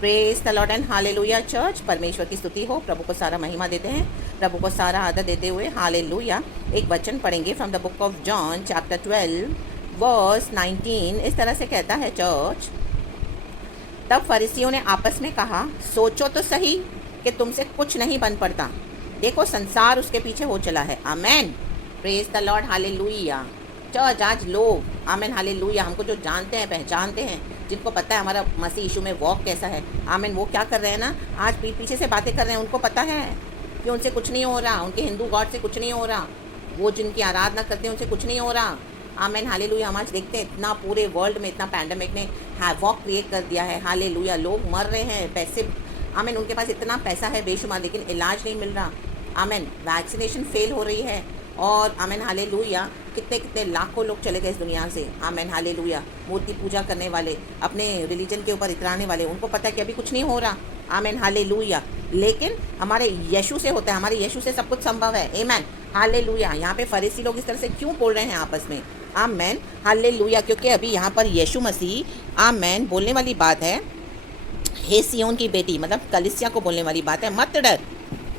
Praise the Lord and hallelujah church. परमेश्वर की स्तुति हो। प्रभु को सारा महिमा देते हैं, प्रभु को सारा आदर देते हुए हालेलुया। एक वचन पढ़ेंगे from the book of John chapter 12 verse 19। इस तरह से कहता है चर्च, तब फरीसियों ने आपस में कहा, सोचो तो सही कि तुमसे कुछ नहीं बन पड़ता। देखो संसार उसके पीछे हो चला है। Amen, praise the Lord hallelujah church. आज लोग आमेन हालेलुया हमको जो जानते हैं, पहचानते हैं, जिनको पता है हमारा मसीह यीशु में वॉक कैसा है, आमेन, वो क्या कर रहे हैं ना, आज पीठ पीछे से बातें कर रहे हैं। उनको पता है कि उनसे कुछ नहीं हो रहा, उनके हिंदू गॉड से कुछ नहीं हो रहा, वो जिनकी आराधना करते हैं उनसे कुछ नहीं हो रहा। Amen hallelujah. हम आज देखते हैं इतना पूरे वर्ल्ड में इतना पैंडमिक ने हैवॉक क्रिएट कर दिया है। हालेलुया, लोग मर रहे हैं, पैसे, आमेन, उनके पास इतना पैसा है बेशुमार, लेकिन इलाज नहीं मिल रहा। आमेन, वैक्सीनेशन फेल हो रही है और आमेन हालेलुया कितने कितने लाखों लोग चले गए इस दुनिया से। Amen hallelujah. मूर्ति पूजा करने वाले, अपने रिलीजन के ऊपर इतराने वाले, उनको पता है कि अभी कुछ नहीं हो रहा। Amen hallelujah. लेकिन हमारे यीशु से होता है, हमारे यीशु से सब कुछ संभव है। Amen hallelujah. यहाँ पे फरीसी लोग इस तरह से क्यों बोल रहे हैं आपस में? Amen hallelujah. क्योंकि अभी यहाँ पर यीशु मसीह आमेन बोलने वाली बात है, हे सिय्योन की बेटी, मतलब कलीसिया को बोलने वाली बात है, मत डर।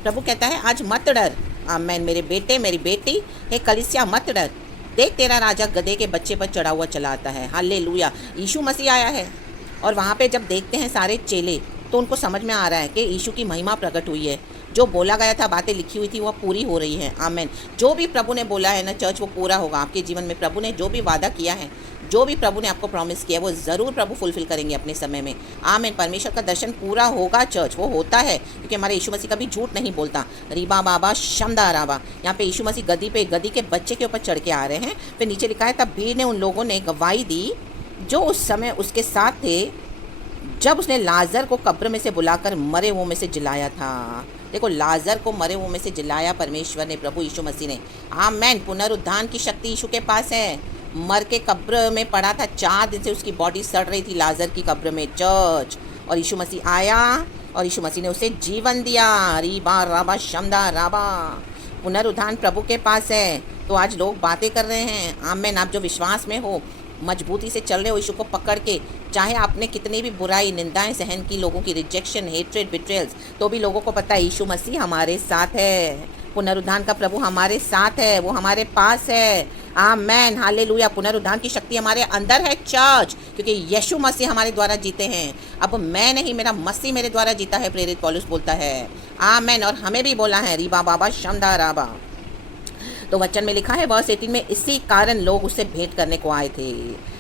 प्रभु कहता है आज मत डर। आमेन, मेरे बेटे, मेरी बेटी, हे कलीसिया मत डर। देख तेरा राजा गधे के बच्चे पर चढ़ा हुआ चला आता है। हालेलुया। यीशु मसीह आया है और वहाँ पे जब देखते हैं सारे चेले, तो उनको समझ में आ रहा है कि यीशु की महिमा प्रकट हुई है। जो बोला गया था, बातें लिखी हुई थी, वो पूरी हो रही है। आमेन। जो भी प्रभु ने बोला है ना चर्च, वो पूरा होगा आपके जीवन में। प्रभु ने जो भी वादा किया है, जो भी प्रभु ने आपको प्रॉमिस किया, वो ज़रूर प्रभु फुलफिल करेंगे अपने समय में। आमेन। परमेश्वर का दर्शन पूरा होगा चर्च, वो होता है, क्योंकि हमारे यीशु मसीह कभी झूठ नहीं बोलता। रीबा बाबा शमदा राबा। यहाँ पे यीशु मसीह गदी के बच्चे के ऊपर चढ़ के आ रहे हैं। फिर नीचे लिखा है, तब भीड़ ने उन लोगों ने गवाही दी जो उस समय उसके साथ थे, जब उसने लाजर को कब्र में से बुलाकर मरे हुओं में से जिलाया था। देखो, लाजर को मरे हुओं में से जिलाया परमेश्वर ने, प्रभु यीशु मसीह ने। आमेन। पुनरुत्थान की शक्ति यीशु के पास है। मर के कब्र में पड़ा था, 4 दिन से उसकी बॉडी सड़ रही थी लाजर की कब्र में चर्च, और यीशु मसीह आया और यीशु मसीह ने उसे जीवन दिया। रीबा राबा शमदा राबा। पुनरुत्थान प्रभु के पास है। तो आज लोग बातें कर रहे हैं। आमेन। आप जो विश्वास में हो, मजबूती से चल रहे हो यीशु को पकड़ के, चाहे आपने कितनी भी बुराई, निंदाएं सहन की, लोगों की रिजेक्शन, हेट्रेड, बिट्रेल्स, तो भी लोगों को पता है यीशु मसीह हमारे साथ है। पुनरुत्थान का प्रभु हमारे साथ है, वो हमारे पास है। Amen hallelujah. पुनरुत्थान की शक्ति हमारे अंदर है चर्च, क्योंकि यीशु मसीह हमारे द्वारा जीते हैं। अब मैं नहीं, मेरा मसीह मेरे द्वारा जीता है, प्रेरित पौलुस बोलता है। आमेन। और हमें भी बोला है, रीबा बाबा शमदा राबा। तो वचन में लिखा है वर्स 18 में, इसी कारण लोग उससे भेंट करने को आए थे।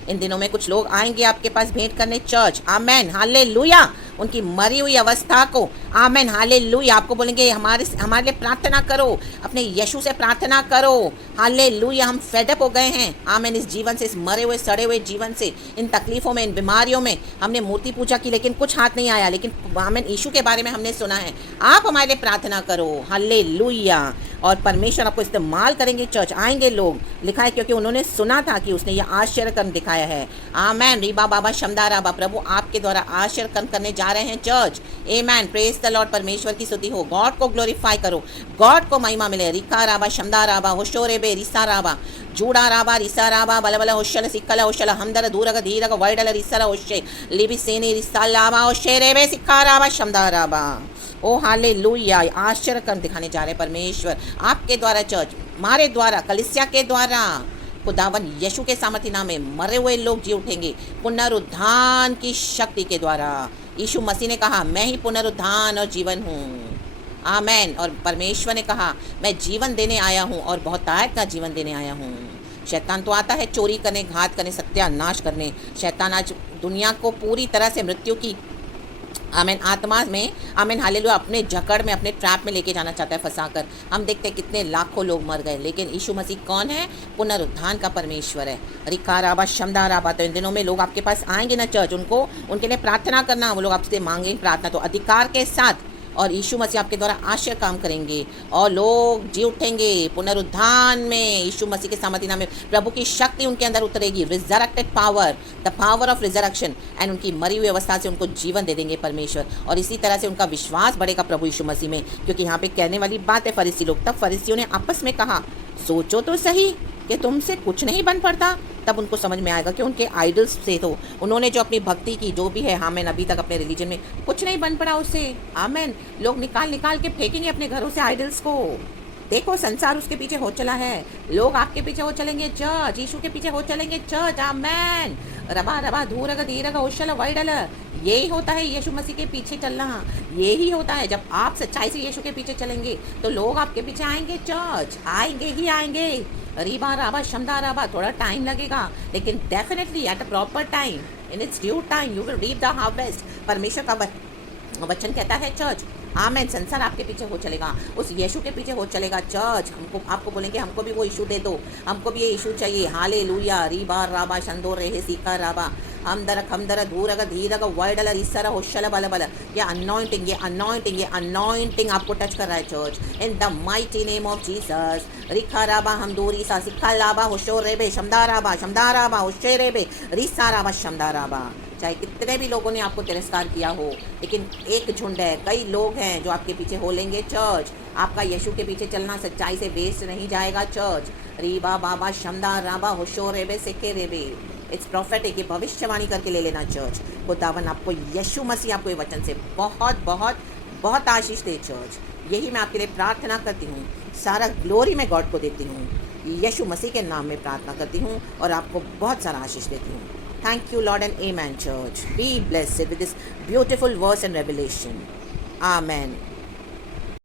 इन दिनों में कुछ लोग आएंगे आपके पास भेंट करने चर्च। Amen hallelujah. उनकी मरी हुई अवस्था को, आमेन हालेलुया, आपको बोलेंगे हमारे लिए प्रार्थना करो, अपने यीशु से प्रार्थना करो। हालेलुया। हम फेडअप हो गए हैं, आमेन, इस जीवन से, इस मरे हुए सड़े हुए जीवन से, इन तकलीफ़ों में, इन बीमारियों में। हमने मूर्ति पूजा की लेकिन कुछ हाथ नहीं आया, लेकिन आमेन यीशु के बारे में हमने सुना है। आप हमारे लिए प्रार्थना करो। हालेलुया। और परमेश्वर आपको इस्तेमाल करेंगे चर्च। आएंगे लोग, लिखा है, क्योंकि उन्होंने सुना था कि उसने यह आश्चर्य कर्म दिखाया है। आमेन। रीबा बाबा शमदा राबा। प्रभु आपके द्वारा आश्चर्य कर्म करने जा रहे हैं church. Amen. Praise the Lord. परमेश्वर की स्तुति हो। गॉड को ग्लोरीफाई करो, गॉड को महिमा मिले। रिका राबा शमदा राबा होशोरे बे रिसा राबा जूड़ा राबा रिसा राबा बलबल होशल सिक्कल होशल हमदर दूरग धीरग वर्डल रिसर होशे लिबि सेनी रिसा लाबा होशेरे बे सिक्का राबा शमदा राबा। ओ हालेलुया। आश्चर्य कर्म दिखाने जा रहे हैं परमेश्वर आपके द्वारा चर्च, हमारे द्वारा, कलीसिया के द्वारा। खुदावन यीशु के सामर्थ्य नाम में मरे हुए लोग जी उठेंगे पुनरुत्थान की शक्ति के द्वारा। यीशु मसीह ने कहा, मैं ही पुनरुत्थान और जीवन हूँ। आमेन। और परमेश्वर ने कहा, मैं जीवन देने आया हूँ और बहुतायत का जीवन देने आया हूँ। शैतान तो आता है चोरी करने, घात करने, सत्यानाश करने। शैतान आज दुनिया को पूरी तरह से मृत्यु की, आमेन, आत्मा में, आमेन हालेलुया, अपने जकड़ में, अपने ट्रैप में लेके जाना चाहता है फंसाकर। हम देखते हैं कितने लाखों लोग मर गए, लेकिन यीशु मसीह कौन है? पुनरुत्थान का परमेश्वर है। रिका राबा शमदा राबा। तो इन दिनों में लोग आपके पास आएंगे ना चर्च, उनके लिए प्रार्थना करना, वो लोग आपसे मांगेंगे प्रार्थना, तो अधिकार के साथ। और यीशु मसीह आपके द्वारा आश्चर्य काम करेंगे और लोग जी उठेंगे पुनरुत्थान में। यीशु मसीह के सामर्थ्य नाम में प्रभु की शक्ति उनके अंदर उतरेगी। Resurrected power, the power of resurrection, and उनकी मरी हुई अवस्था से उनको जीवन दे देंगे परमेश्वर। और इसी तरह से उनका विश्वास बढ़ेगा प्रभु यीशु मसीह में, क्योंकि यहाँ पे कहने वाली बात है फरीसी लोग। तब फरीसियों ने आपस में कहा, सोचो तो सही कि तुमसे कुछ नहीं बन पड़ता, तब उनको समझ में आएगा कि उनके आइडल्स से तो उन्होंने जो अपनी भक्ति की जो भी है, आमेन, अभी तक अपने रिलीजन में कुछ नहीं बन पड़ा उससे। आमेन। लोग निकाल निकाल के फेंकेंगे अपने घरों से आइडल्स को। देखो संसार उसके पीछे हो चला है, लोग आपके पीछे हो चलेंगे चर्च, यीशु के पीछे हो चलेंगे चर्च। आमेन। रबा रबा धूरग धीरग उशल वाइडल, यही होता है यीशु मसीह के पीछे चलना। यही होता है जब आप सच्चाई से यीशु के पीछे चलेंगे तो लोग आपके पीछे आएंगे चर्च, आएंगे ही आएंगे। रीबा राबा शमदा राबा, थोड़ा टाइम लगेगा लेकिन definitely at a proper time, in its due time you will reap the harvest. परमेश्वर का वचन कहता है चर्च। आमेन। संसार आपके पीछे हो चलेगा, उस यीशु के पीछे हो चलेगा चर्च। हमको आपको बोलेंगे हमको भी वो यीशु दे दो, हमको भी ये यीशु चाहिए। हालेलुया। रीबा राबा शंदो रेहे सीका राबा हम दर धूरग धीरग वर्डल रिसरा होशल बल बल। ये अनॉइंटिंग, ये अनॉइंटिंग, ये अनॉइंटिंग आपको टच कर रहा है church, in the mighty name of Jesus. रिखा राबा हम दूरी सा सिखा लाबा होशो रेबे शमदा राबा होशे रेबे रिसा राबा शमदा राबा। चाहे कितने भी लोगों ने आपको तिरस्कार किया हो, लेकिन एक झुंड है, कई लोग हैं जो आपके पीछे हो लेंगे चर्च। आपका यीशु के पीछे चलना सच्चाई से वेस्ट नहीं जाएगा चर्च। रीबा बाबा शमदा राबा होशो रेबे सिखे रेबे। इट्स प्रॉफिटिक, ये भविष्यवाणी करके ले लेना चर्च। खुदावन आपको यीशु मसीह आपको ये वचन से बहुत बहुत बहुत आशीष दे चर्च। यही मैं आपके लिए प्रार्थना करती हूँ, सारा ग्लोरी मैं गॉड को देती हूँ। यीशु मसीह के नाम में प्रार्थना करती हूँ और आपको बहुत सारा आशीष देती हूँ। Thank you, Lord, and amen, church. Be blessed with this beautiful verse and revelation. Amen.